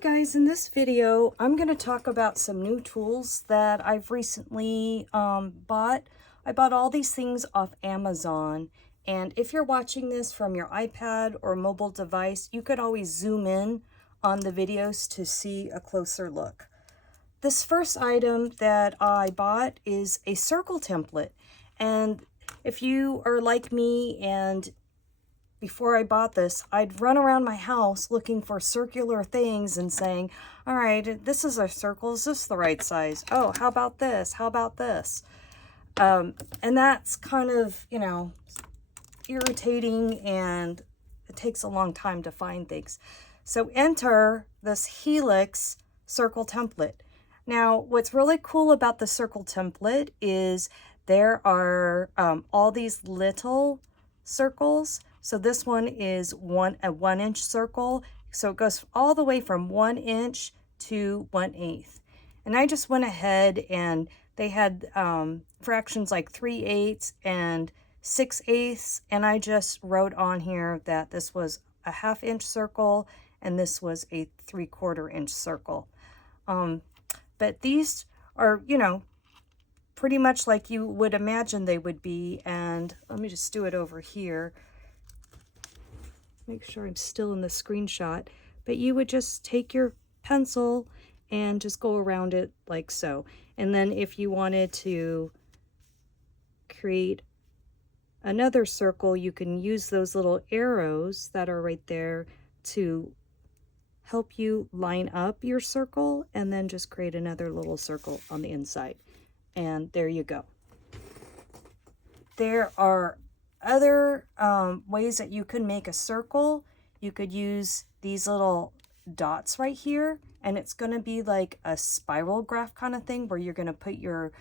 Guys, in this video I'm going to talk about some new tools that I've recently bought. I bought all these things off Amazon, and if you're watching this from your iPad or mobile device, you could always zoom in on the videos to see a closer look. This first item that I bought is a circle template, and if you are like me and before I bought this, I'd run around my house looking for circular things and saying, all right, this is a circle. Is this the right size? Oh, how about this? How about this? And that's kind of, irritating, and it takes a long time to find things. So enter this Helix circle template. Now, what's really cool about the circle template is there are all these little circles. So this one is a 1 inch circle. So it goes all the way from 1 inch to 1/8. And I just went ahead and they had fractions like 3/8 and 6/8. And I just wrote on here that this was a 1/2 inch circle and this was a 3/4 inch circle. But these are, pretty much like you would imagine they would be. And let me just do it over here. Make sure I'm still in the screenshot, but you would just take your pencil and just go around it like so. And then if you wanted to create another circle, you can use those little arrows that are right there to help you line up your circle, and then just create another little circle on the inside. And there you go. There are other ways that you can make a circle. You could use these little dots right here, and it's going to be like a spiral graph kind of thing where you're going to put your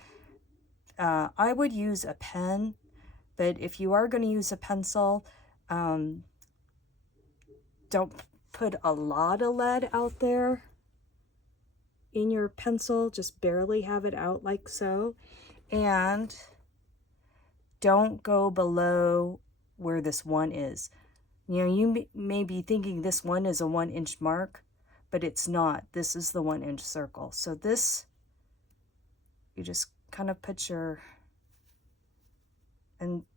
I would use a pen, but if you are going to use a pencil, don't put a lot of lead out there in your pencil. Just barely have it out like so, and don't go below where this 1 is. You may be thinking this 1 is a 1 inch mark, but it's not. This is the 1 inch circle. So this, you just kind of put your, and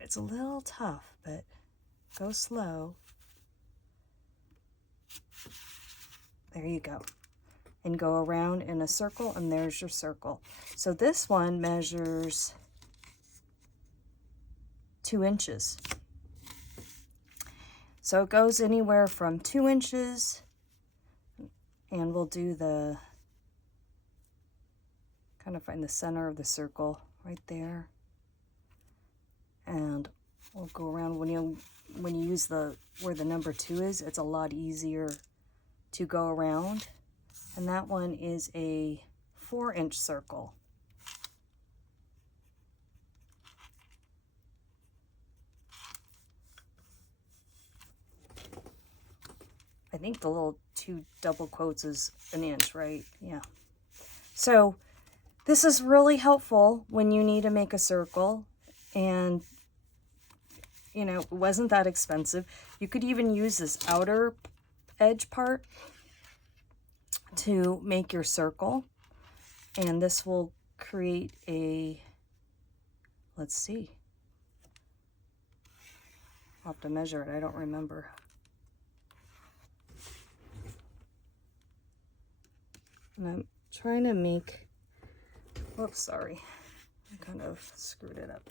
it's a little tough, but go slow. There you go. And go around in a circle, and there's your circle. So this one measures 2 inches. So it goes anywhere from 2 inches, and we'll do the, kind of find the center of the circle right there. And we'll go around. When you use where the number 2 is, it's a lot easier to go around. And that one is a 4 inch circle. I think the little 2 double quotes is 1 inch, right? Yeah. So this is really helpful when you need to make a circle, and it wasn't that expensive. You could even use this outer edge part to make your circle, and this will create a, let's see, I'll have to measure it. I don't remember. And I'm trying to make, whoops, sorry, I kind of screwed it up.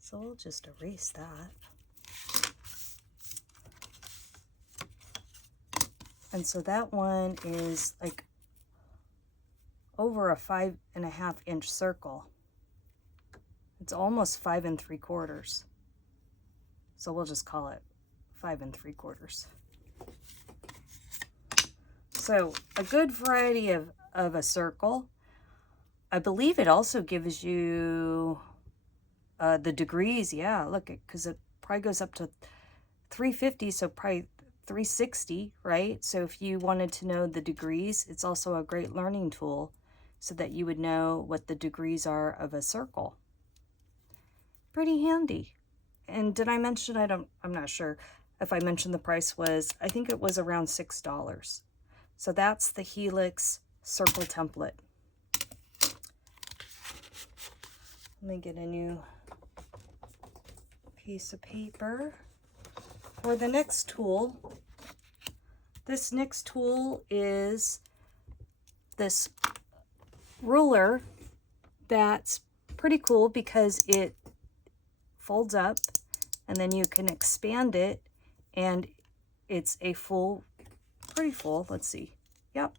So we'll just erase that. And so that one is like over a 5.5 inch circle. It's almost 5 3/4. So we'll just call it 5 3/4. So a good variety of a circle. I believe it also gives you the degrees. Yeah, look, because it probably goes up to 350, so probably 360, right? So if you wanted to know the degrees, it's also a great learning tool so that you would know what the degrees are of a circle. Pretty handy. And did I mention, I'm not sure, if I mentioned the price was, I think it was around $6. So that's the Helix circle template. Let me get a new piece of paper. For the next tool, this next tool is this ruler that's pretty cool because it folds up and then you can expand it, and it's a full, pretty full, let's see, yep.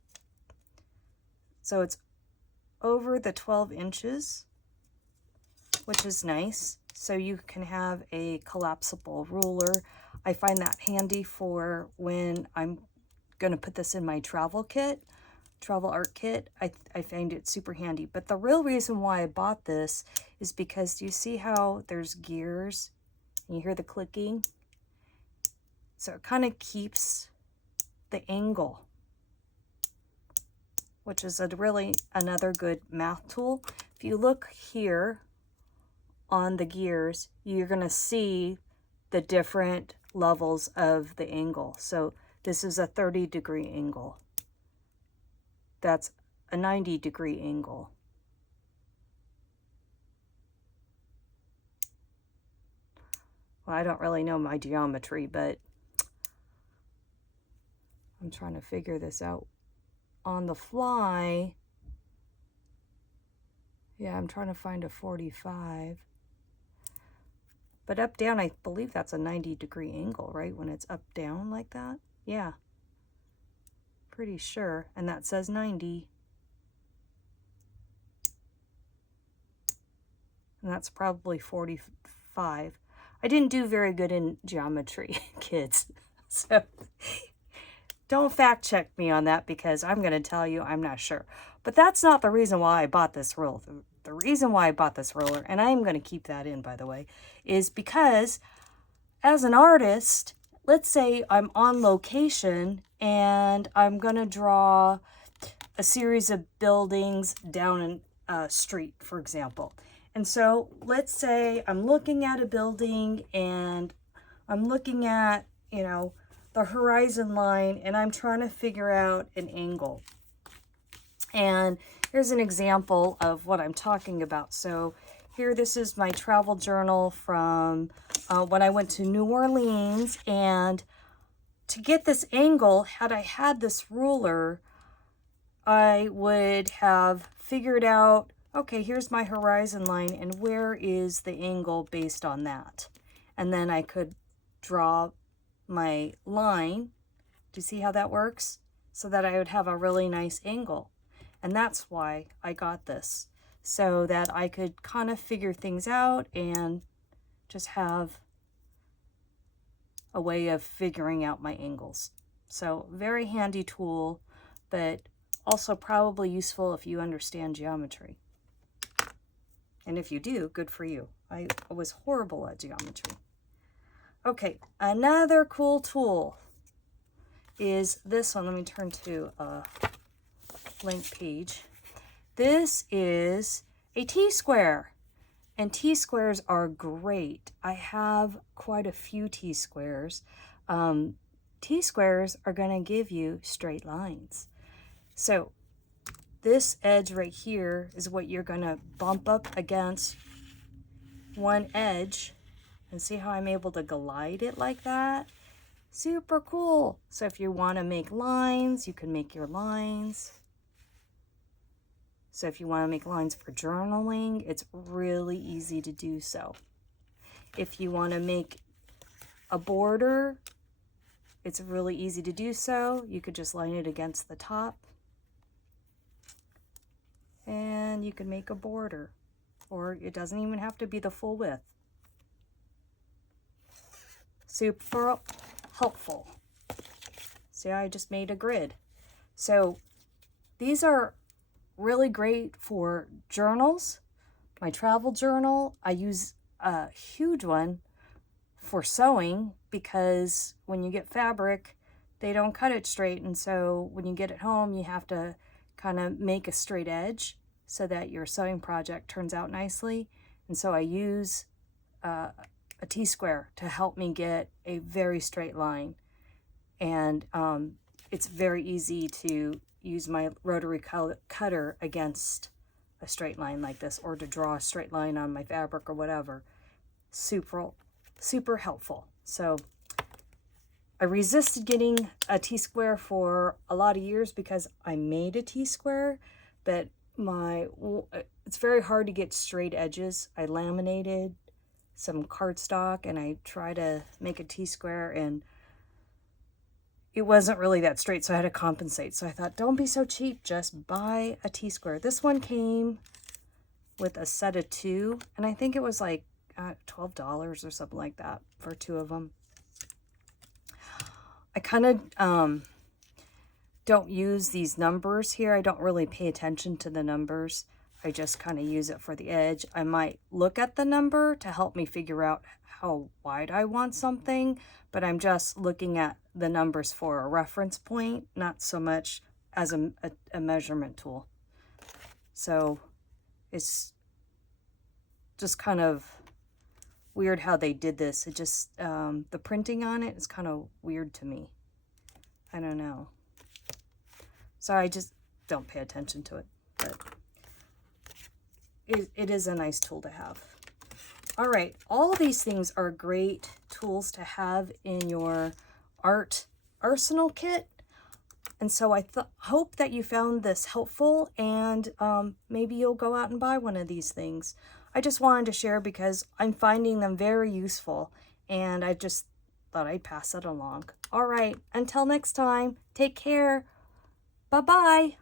So it's over the 12 inches, which is nice. So you can have a collapsible ruler. I find that handy for when I'm going to put this in my travel art kit. I find it super handy. But the real reason why I bought this is because, do you see how there's gears? You hear the clicking? So it kind of keeps the angle, which is really another good math tool. If you look here on the gears, you're going to see the different levels of the angle. So this is a 30-degree angle. That's a 90-degree angle. Well, I don't really know my geometry, but I'm trying to figure this out on the fly. Yeah, I'm trying to find a 45. But up down, I believe that's a 90-degree angle, right? When it's up down like that. Yeah. Pretty sure. And that says 90. And that's probably 45. I didn't do very good in geometry, kids. So don't fact check me on that, because I'm going to tell you I'm not sure. But that's not the reason why I bought this ruler. The reason why I bought this ruler, and I am going to keep that in, by the way, is because as an artist, let's say I'm on location and I'm going to draw a series of buildings down a street, for example. And so let's say I'm looking at a building and I'm looking at, you know, the horizon line, and I'm trying to figure out an angle. And here's an example of what I'm talking about. So here, this is my travel journal from when I went to New Orleans. And to get this angle, had I had this ruler, I would have figured out, okay, here's my horizon line, and where is the angle based on that? And then I could draw my line. Do you see how that works? So that I would have a really nice angle. And that's why I got this, so that I could kind of figure things out and just have a way of figuring out my angles. So very handy tool, but also probably useful if you understand geometry. And if you do, good for you. I was horrible at geometry. Okay, another cool tool is this one. Let me turn to a blank page. This is a T-square, and T-squares are great. I have quite a few T-squares. T-squares are going to give you straight lines. So this edge right here is what you're going to bump up against one edge, and see how I'm able to glide it like that? Super cool. So if you want to make lines, you can make your lines. So if you want to make lines for journaling, it's really easy to do so. If you want to make a border, it's really easy to do so. You could just line it against the top, and you can make a border, or it doesn't even have to be the full width. Super helpful. See, I just made a grid. So these are really great for journals. My travel journal, I use a huge one for sewing, because when you get fabric, they don't cut it straight. And so when you get it home, you have to kind of make a straight edge so that your sewing project turns out nicely. And so I use a T-square to help me get a very straight line. And it's very easy to use my rotary cutter against a straight line like this, or to draw a straight line on my fabric or whatever. Super helpful. So I resisted getting a T-square for a lot of years because I made a T-square, but it's very hard to get straight edges. I laminated some cardstock and I tried to make a T-square, and it wasn't really that straight, so I had to compensate. So I thought, don't be so cheap, just buy a T-square. This one came with a set of 2, and I think it was like $12 or something like that for 2 of them. I kind of don't use these numbers here. I don't really pay attention to the numbers. I just kind of use it for the edge. I might look at the number to help me figure out how wide I want something, but I'm just looking at the numbers for a reference point, not so much as a measurement tool. So it's just kind of weird how they did this. It just, the printing on it is kind of weird to me. I don't know. So I just don't pay attention to it, but it is a nice tool to have. All right, all these things are great tools to have in your art arsenal kit. And so I hope that you found this helpful, and maybe you'll go out and buy one of these things. I just wanted to share because I'm finding them very useful, and I just thought I'd pass it along. All right, until next time, take care. Bye-bye.